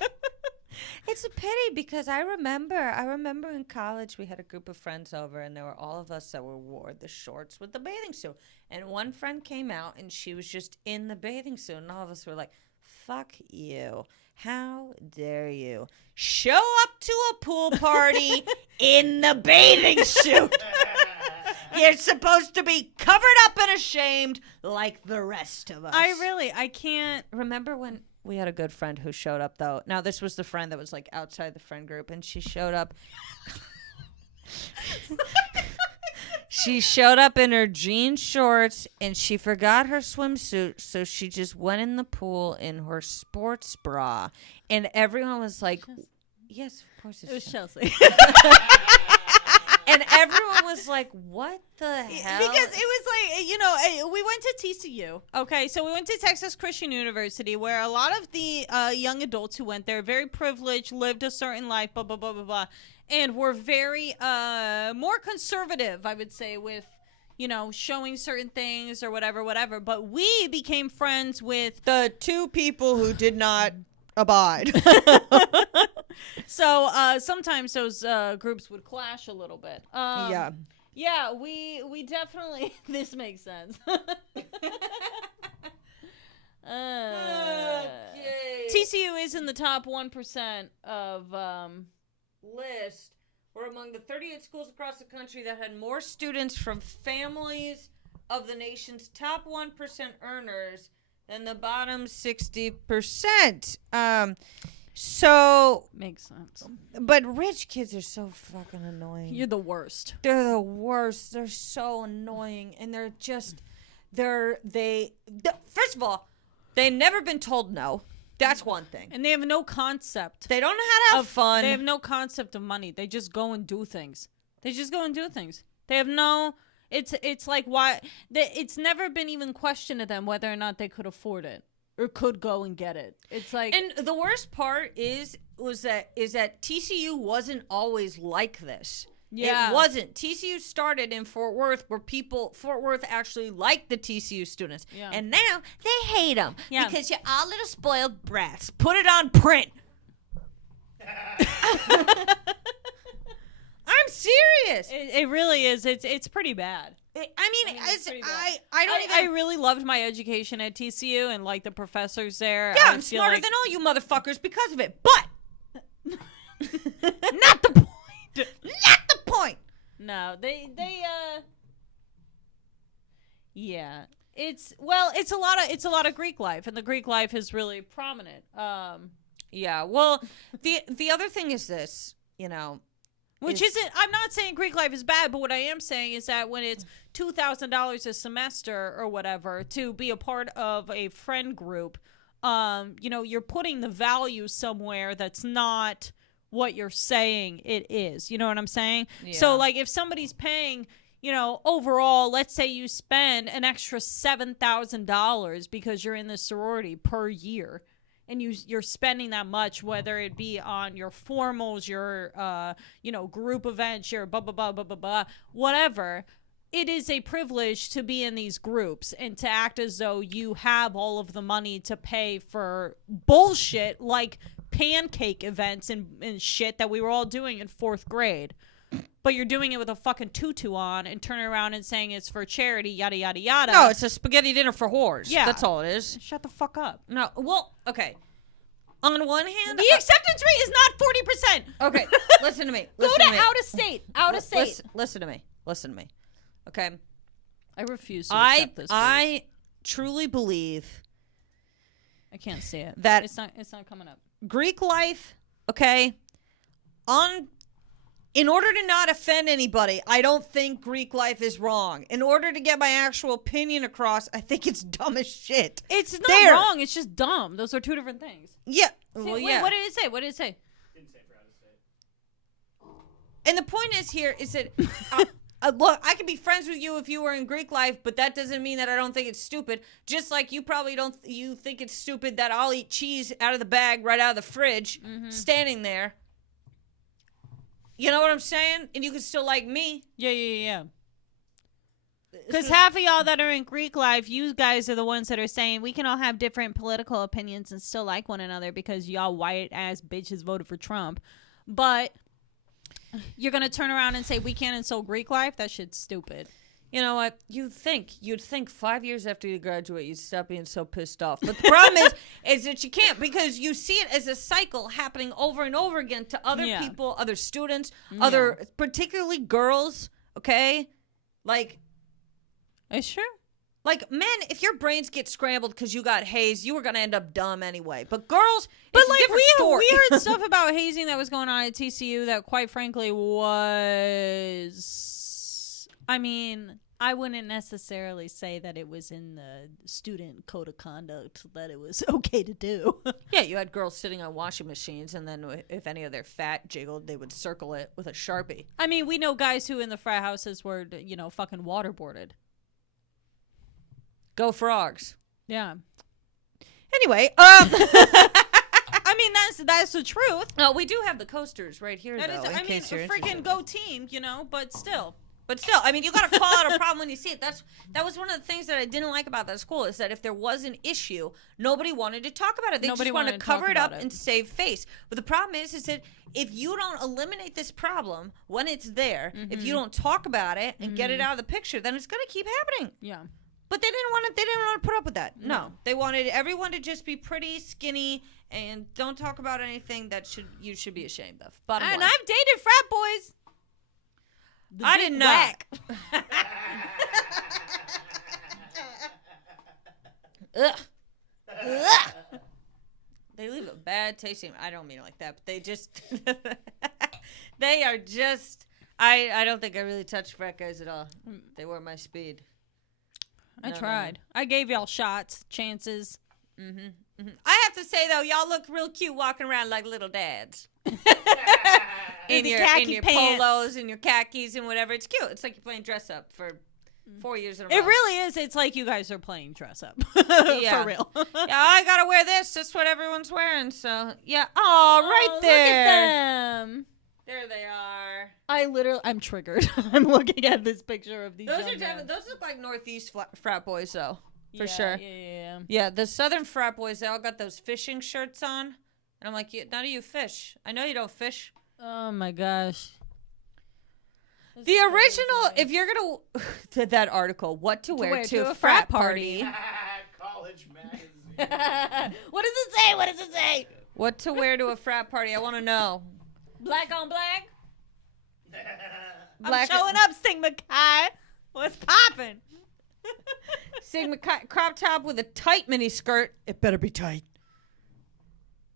It's a pity because I remember in college we had a group of friends over and there were all of us that wore the shorts with the bathing suit. And one friend came out and she was just in the bathing suit and all of us were like, fuck you. How dare you show up to a pool party in the bathing suit? You're supposed to be covered up and ashamed like the rest of us. I can't. Remember when we had a good friend who showed up, though? Now, this was the friend that was, like, outside the friend group, and she showed up. She showed up in her jean shorts, and she forgot her swimsuit, so she just went in the pool in her sports bra. And everyone was like, yes, of course It was it's Chelsea. And everyone was like, what the hell? Because it was like, we went to TCU. Okay, so we went to Texas Christian University, where a lot of the young adults who went there, very privileged, lived a certain life, blah, blah, blah, blah, blah, and were very more conservative, I would say, with, showing certain things or whatever. But we became friends with the two people who did not abide. So sometimes those groups would clash a little bit. Yeah. Yeah, we definitely. This makes sense. TCU is in the top 1% of list. We're among the 38 schools across the country that had more students from families of the nation's top 1% earners than the bottom 60%. So, Makes sense. but rich kids are so fucking annoying. You're the worst. They're the worst. They're so annoying, and they're just first of all, they've never been told no. That's one thing. And they have no concept. They don't know how to have fun. They have no concept of money. They just go and do things. They have no. It's like why it's never been even questioned to them whether or not they could afford it or could go and get it. It's like, and the worst part is that TCU wasn't always like this. Yeah. It wasn't. TCU started in Fort Worth where Fort Worth actually liked the TCU students. Yeah. And now they hate them Yeah. because you're all little spoiled brats. Put it on print. I'm serious. it really is. It's pretty bad. I really loved my education at TCU and like the professors there. Yeah, I I'm feel smarter like- than all you motherfuckers because of it. But not the point. Not the point. No, they yeah. It's a lot of Greek life, and the Greek life is really prominent. Yeah. Well, the other thing is this, Which isn't, I'm not saying Greek life is bad, but what I am saying is that when it's $2,000 a semester or whatever to be a part of a friend group, you're putting the value somewhere that's not what you're saying it is. You know what I'm saying? Yeah. So, like, if somebody's paying, overall, let's say you spend an extra $7,000 because you're in the sorority per year, and you're spending that much, whether it be on your formals, your group events, your blah blah blah blah blah blah, whatever. It is a privilege to be in these groups and to act as though you have all of the money to pay for bullshit like pancake events and shit that we were all doing in 4th grade. But you're doing it with a fucking tutu on and turning around and saying it's for charity, yada, yada, yada. No, it's a spaghetti dinner for whores. Yeah. That's all it is. Shut the fuck up. No, well, okay. On one hand... The acceptance rate is not 40%. Okay, listen to me. Go Listen to me. out of state. Out of state. Listen to me. Listen to me. Okay? I refuse to accept this. I truly believe I can't see it. that it's not coming up. Greek life, okay, in order to not offend anybody, I don't think Greek life is wrong. In order to get my actual opinion across, I think it's dumb as shit. It's not wrong. It's just dumb. Those are two different things. Yeah. See, Well, wait, yeah. what did it say? What did it say? Didn't say for out of state. And the point is here is that, look, I could be friends with you if you were in Greek life, but that doesn't mean that I don't think it's stupid. Just like you probably you think it's stupid that I'll eat cheese out of the bag right out of the fridge, standing there. You know what I'm saying? And you can still like me. Yeah. Because half of y'all that are in Greek life, you guys are the ones that are saying we can all have different political opinions and still like one another because y'all white ass bitches voted for Trump. But you're going to turn around and say we can't insult Greek life? That shit's stupid. You know what? You'd think 5 years after you graduate, you'd stop being so pissed off. But the problem is that you can't, because you see it as a cycle happening over and over again to other people, other students, particularly girls. Okay, like It's true. Like, men, if your brains get scrambled because you got hazed, you were going to end up dumb anyway. But girls, But it's a like different story. we heard stuff about hazing that was going on at TCU that quite frankly was, I mean, I wouldn't necessarily say that it was in the student code of conduct that it was okay to do. Yeah, you had girls sitting on washing machines, and then if any of their fat jiggled, they would circle it with a Sharpie. I mean, we know guys who in the frat houses were, fucking waterboarded. Go frogs. Yeah. Anyway, I mean, that's the truth. no, we do have the coasters right here, That though, is, in I mean, case you're freaking interested. go team, but still. But still, I mean, you got to call out a problem when you see it. That was one of the things that I didn't like about that school, is that if there was an issue, nobody wanted to talk about it. They Nobody just wanted wanted to to cover talk it up about it. and save face. But the problem is that if you don't eliminate this problem when it's there, if you don't talk about it and get it out of the picture, then it's going to keep happening. Yeah. But they didn't want to. They didn't want to put up with that. No, they wanted everyone to just be pretty, skinny, and don't talk about anything that you should be ashamed of. Bottom And line. I've dated frat boys. I did not. Ugh. Ugh. They leave a bad taste in. I don't mean it like that, but they just they are just. I don't think I really touched frat guys at all. They weren't my speed. I No. tried. I gave y'all shots, chances. I have to say though, y'all look real cute walking around like little dads. in the your khaki pants. polos and your khakis and whatever. It's cute. It's like you're playing dress up for 4 years in a row. It really is. It's like you guys are playing dress up. Yeah. For real. Yeah, I gotta wear this. That's what everyone's wearing. So yeah. Oh, right there. Look at them. There they are. I'm triggered. I'm looking at this picture of these Those young are men. those look like Northeast frat boys though, for Yeah, sure. Yeah. Yeah, the Southern frat boys, they all got those fishing shirts on, and I'm like, none of you fish. I know you don't fish. Oh my gosh. The original, if you're gonna that article, what to wear to a frat party. College magazine. What does it say? What does it say? What to wear to a frat party? I want to know. Black on black. Black I'm showing up, Sigma Chi. What's poppin'? Sigma crop top with a tight mini skirt. It better be tight.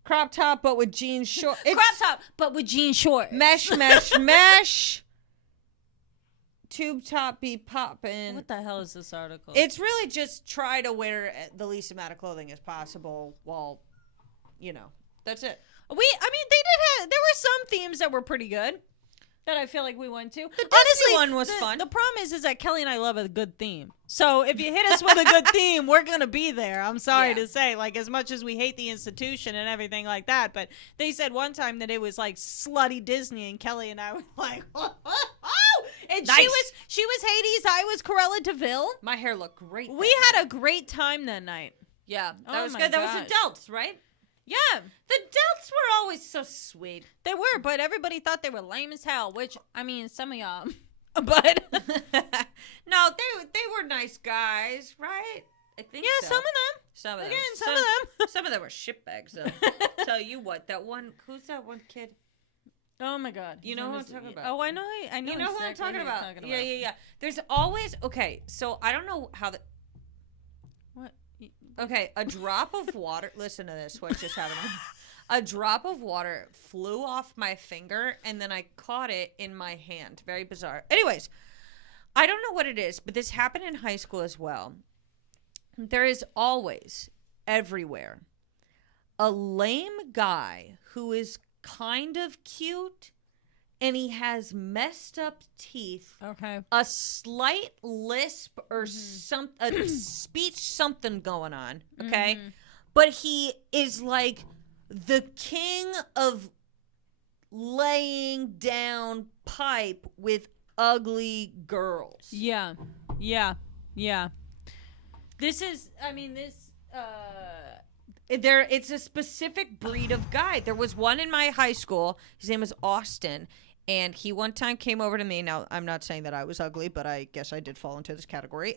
Crop top, but with jeans short. Crop top, but with jean shorts. Mesh. Tube top be poppin'. What the hell is this article? It's really just try to wear the least amount of clothing as possible while, that's it. They did have. There were some themes that were pretty good that I feel like we went to. The Disney one was fun. The problem is that Kelly and I love a good theme. So if you hit us with a good theme, we're gonna be there. I'm sorry to say, like, as much as we hate the institution and everything like that, but they said one time that it was like slutty Disney, and Kelly and I were like, oh! And Nice. she was Hades, I was Corella Deville. My hair looked great. We had a great time that night. Yeah, that Oh was my good. That was gosh. adults, right? Yeah, The adults were always so sweet. they were, but everybody thought they were lame as hell, which, I mean, some of y'all. But No, they were nice guys, right? I think yeah, so. some of them. Some of them. Again, some of them. Some of them were shitbags, though. Tell you what, who's that one kid? Oh my God. You know who I'm talking about. Oh, I know. I know. You know who I'm exactly talking who you're about. Yeah. There's always, okay, so I don't know how What? okay, a drop of water, listen to this, what just happened. A drop of water flew off my finger, and then I caught it in my hand. Very bizarre. Anyways, I don't know what it is, but this happened in high school as well. There is always, everywhere, a lame guy who is kind of cute, and he has messed up teeth, Okay. a slight lisp or a speech something going on, okay? But he is like the king of laying down pipe with ugly girls. Yeah. This is. I mean, this. It's a specific breed of guy. There was one in my high school. His name was Austin. And he one time came over to me. Now, I'm not saying that I was ugly, but I guess I did fall into this category,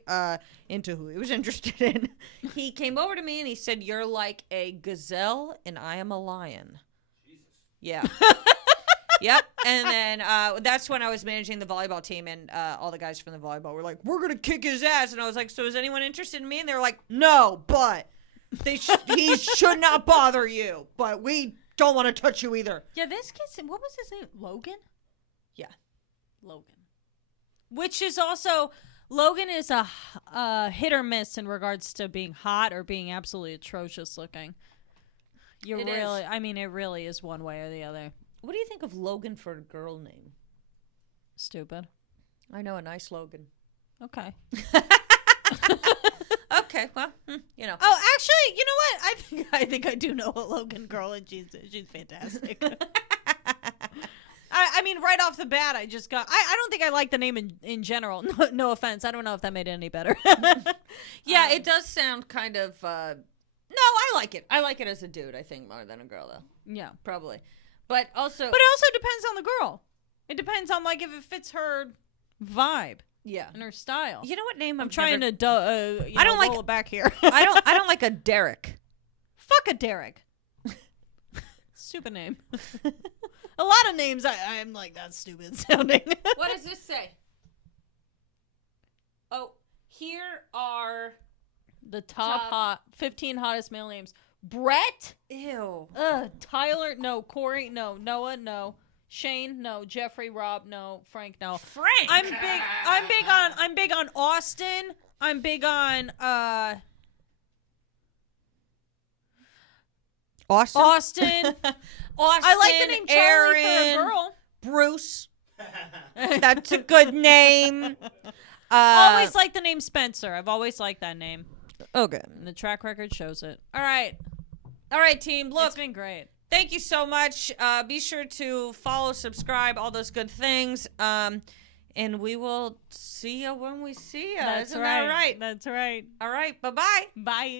into who he was interested in. He came over to me and he said, "You're like a gazelle and I am a lion." Jesus. Yeah. Yep. And then that's when I was managing the volleyball team, and all the guys from the volleyball were like, "We're going to kick his ass." And I was like, "So is anyone interested in me?" And they were like, "No, but he should not bother you, but we don't want to touch you either." Yeah. This kid. What was his name? Logan. Yeah. Logan. Which is also. Logan is a hit or miss in regards to being hot or being absolutely atrocious looking. It really is one way or the other. What do you think of Logan for a girl name? Stupid. I know a nice Logan. Okay. Okay, well, you know. Oh, actually, you know what? I think I do know a Logan girl, and she's fantastic. I mean, right off the bat, I just got. I don't think I like the name in general. No offense. I don't know if that made it any better. Yeah, it does sound kind of. No, I like it. I like it as a dude. I think more than a girl, though. Yeah. Probably, but But it also depends on the girl. It depends on like if it fits her vibe yeah. and her style. You know what name I'm trying to. I don't like- roll it back here. I don't like a Derek. Fuck a Derek. Stupid name. A lot of names I'm like, that's stupid sounding. What does this say? Oh, here are The top 15 hottest male names. Brett? Ew. Tyler? No. Corey? No. Noah? No. Shane? No. Jeffrey? Rob? No. Frank? No. Frank. I'm big on Austin. I'm big on Austin. Austin. Austin. I like the name Charlie Aaron, for a girl. Bruce. That's a good name. Always like the name Spencer. I've always liked that name. Okay. And the track record shows it. All right. All right, team. Look, It's been great. thank you so much. Be sure to follow, subscribe, all those good things. And we will see you when we see you. Isn't that right? That's right. All right. Bye-bye. Bye.